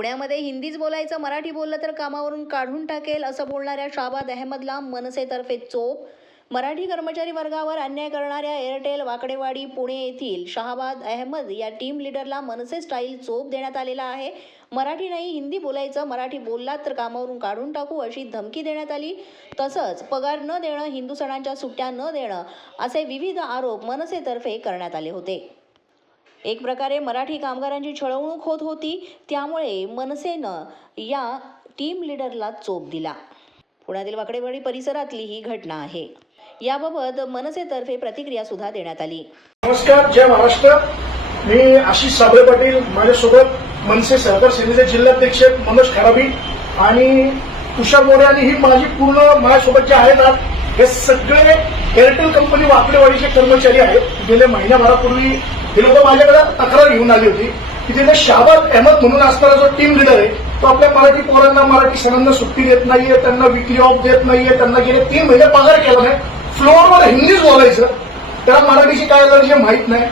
पुण्यामध्ये हिंदीच बोलायचं मराठी बोललं तर कामावरून काढून टाकेल असं बोलणाऱ्या शाबाद अहमदला मनसेतर्फे चोप. मराठी कर्मचारी वर्गावर अन्याय करणाऱ्या एअरटेल वाकडेवाडी पुणे येथील शहाबाद अहमद या टीम लीडरला मनसे स्टाईल चोप देण्यात आलेला आहे. मराठी नाही हिंदी बोलायचं मराठी बोललात तर कामावरून काढून टाकू अशी धमकी देण्यात आली. तसंच पगार न देणं हिंदू सणांच्या सुट्ट्या न देणं असे विविध आरोप मनसेतर्फे करण्यात आले होते. एक प्रकारे मराठी कामगारांची छळवणूक होत होती. त्यामुळे मनसेनं या टीम लिडरला चोप दिला. पुण्यातील वाकडेवाडी परिसरातली ही घटना आहे. याबाबत मनसेतर्फे प्रतिक्रिया सुद्धा देण्यात आली. नमस्कार जय महाराष्ट्र. मी आशिष साबळे पाटील माझ्यासोबत मनसे सहकार सेनेचे जिल्हाध्यक्ष मनोज खराबी आणि तुषार मोरे आणि ही माझी पूर्ण माझ्यासोबत जे आहेत आज हे सगळे एअरटेल कंपनी वाकडेवाडीचे कर्मचारी आहेत. गेल्या महिन्याभरापूर्वी हे लोक माझ्याकडे तक्रार घेऊन आली होती की तिथे शाबाद अहमद म्हणून असणारा जो टीम लिडर आहे तो आपल्या मराठी पोरांना मराठी सणांना सुट्टी देत नाहीये त्यांना विकली ऑफ देत नाहीये त्यांना गेले तीन महिने पगार केला नाही. फ्लोअरवर हिंदीच बोलायचं. त्याला मराठीची काय अलर्जी माहीत नाही.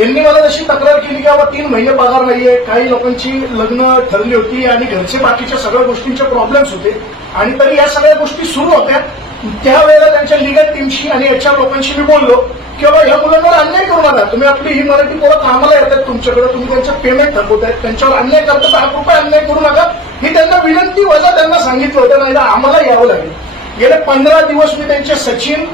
यांनी मला जशी तक्रार केली की बाबा तीन महिने पगार नाहीये. काही लोकांची लग्न ठरली होती आणि घरचे बाकीच्या सगळ्या गोष्टींचे प्रॉब्लेम्स होते. आणि तरी या सगळ्या गोष्टी सुरू होत्या. त्यावेळेला त्यांच्या लिगल टीमशी आणि याच्या लोकांशी मी बोललो. की बाबा ह्या मुलांवर अन्याय करू नका. तुम्ही आपली ही मराठी पोरं कामाला येतात तुमच्याकडे. तुम्ही त्यांचं पेमेंट थकवतायत त्यांच्यावर अन्याय करतात. हा कृपया अन्याय करू नका. ही त्यांना विनंती वजा त्यांना सांगितलं होतं नाही तर आम्हाला यावं लागेल. गेले पंधरा दिवस मी त्यांचे सचिन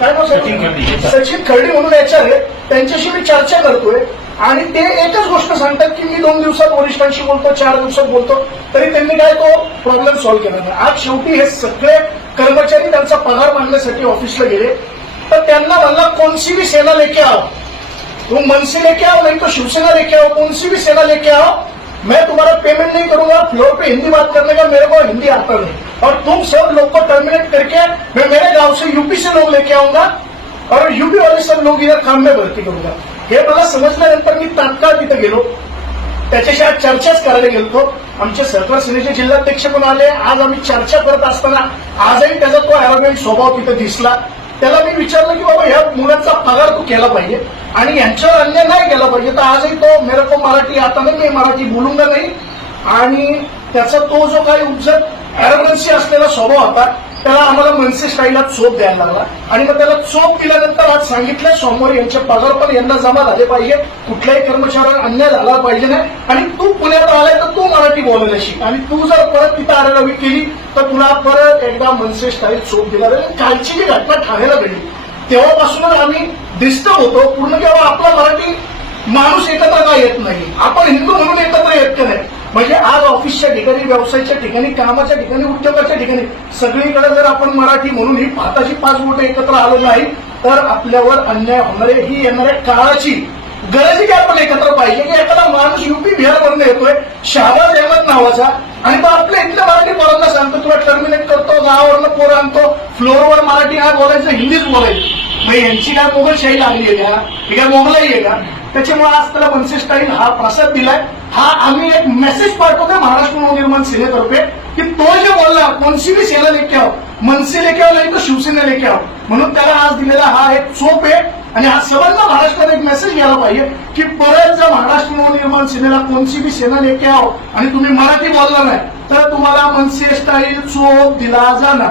काय सचिन? खर्डी. साहेब? सचिन खर्डी म्हणून याच्या आहे. त्यांच्याशी मी चर्चा करतोय. आणि ते एकच गोष्ट सांगतात की मी दोन दिवसात वरिष्ठांशी बोलतो चार दिवसात बोलतो. तरी त्यांनी काय तो प्रॉब्लेम सॉल्व्ह केला नाही. आज शेवटी हे सगळे कर्मचारी त्यांचा पगार मागण्यासाठी ऑफिसला गेले. तर त्यांना म्हणला कोणसी भी सेना लेके आओ. तुम मन से लेके आओ नहीं तो शिवसेना लेके आओ. कौन सी भी सेना लेके आओ. मैं तुम्हारा पेमेंट नहीं करूंगा. फ्लोर पे हिंदी बात करने का मेरे को हिंदी आता नहीं. और तुम सब लोग को टर्मिनेट करके मैं मेरे गांव से यूपी से लोग लेके आऊंगा और यूपी वाले सब लोग इधर काम में भरती करूंगा। हे मला समजल्यानंतर मी तात्काळ तिथे गेलो. त्याच्याशी आज चर्चाच करायला गेलो आमचे सरकार सेनेचे जिल्हाध्यक्ष पण आले. आज आम्ही चर्चा करत असताना आजही त्याचा तो अरोगेंट स्वभाव तिथे दिसला. त्याला मी विचारलं की बाबा ह्या मुलांचा पगार तू केला पाहिजे आणि यांच्यावर अन्याय नाही केला पाहिजे तर आजही तो मेरे को मराठी आता नाही मी मराठी बोलूंगा नाही? आणि त्याचा तो जो काही उपजत अॅरोगन्सी असलेला स्वभाव होता त्याला आम्हाला मनसे स्टाईलला चोप द्यायला लागला. आणि मग त्याला चोप दिल्यानंतर आज सांगितलं सोमवारी यांचे पगार पण यांना जमा झाले पाहिजे. कुठल्याही कर्मचाऱ्याला अन्याय झाला पाहिजे नाही. आणि तू पुण्यात आलाय तर तू मराठी बोलायला शिक आणि तू जर परत तिथं आरेरावी केली तर तुला परत एकदा मनसे स्टाईल चोप दिला जाईल. कालची जी घटना ठाण्याला घडली तेव्हापासूनच आम्ही डिस्टर्ब होतो. पूर्ण केव्हा आपला मराठी माणूस एकत्र का येत नाही? आपण हिंदू म्हणून एकत्र येत का नाही. म्हणजे आज ऑफिसच्या ठिकाणी व्यवसायाच्या ठिकाणी कामाच्या ठिकाणी उद्योगाच्या ठिकाणी सगळीकडे जर आपण मराठी म्हणून ही भाताची पाच बोटं एकत्र आलो नाही तर आपल्यावर अन्याय होणारे ही येणाऱ्या काळाची गरज आहे की आपण एकत्र पाहिजे की एखादा माणूस युपी बिहारवरून येतोय शहाबाज अहमद नावाचा आणि तो आपल्या इथल्या मराठी पोरांना सांगतो तुला टर्मिनेट करतो गावावरनं पोरं आणतो फ्लोअरवर मराठी हा बोलायचं हिंदीच बोलायचं. मग यांची काय मोगलशाही लागली आहे का? ही काय मोगलाई आहे का? त्याच्यामुळे आज त्याला मनसे स्टाईल हा प्रसाद दिलाय. हा आम्ही एक मेसेज पाठवतोय महाराष्ट्र नवनिर्माण सेनेतर्फे की तो जे बोलला कोणसी बी सेना लेके आहो मनसे लेके आहो नाही तर शिवसेना लेके आहो म्हणून त्याला आज दिलेला हा एक चोप आहे. आणि हा सर्वांना महाराष्ट्रात एक मेसेज घ्यायला पाहिजे की परत जर महाराष्ट्र नवनिर्माण सेनेला कोणची बी सेना लेके आहो आणि तुम्ही मराठी बोलला नाही तर तुम्हाला मनसे स्टाईल चोप दिला जाणार.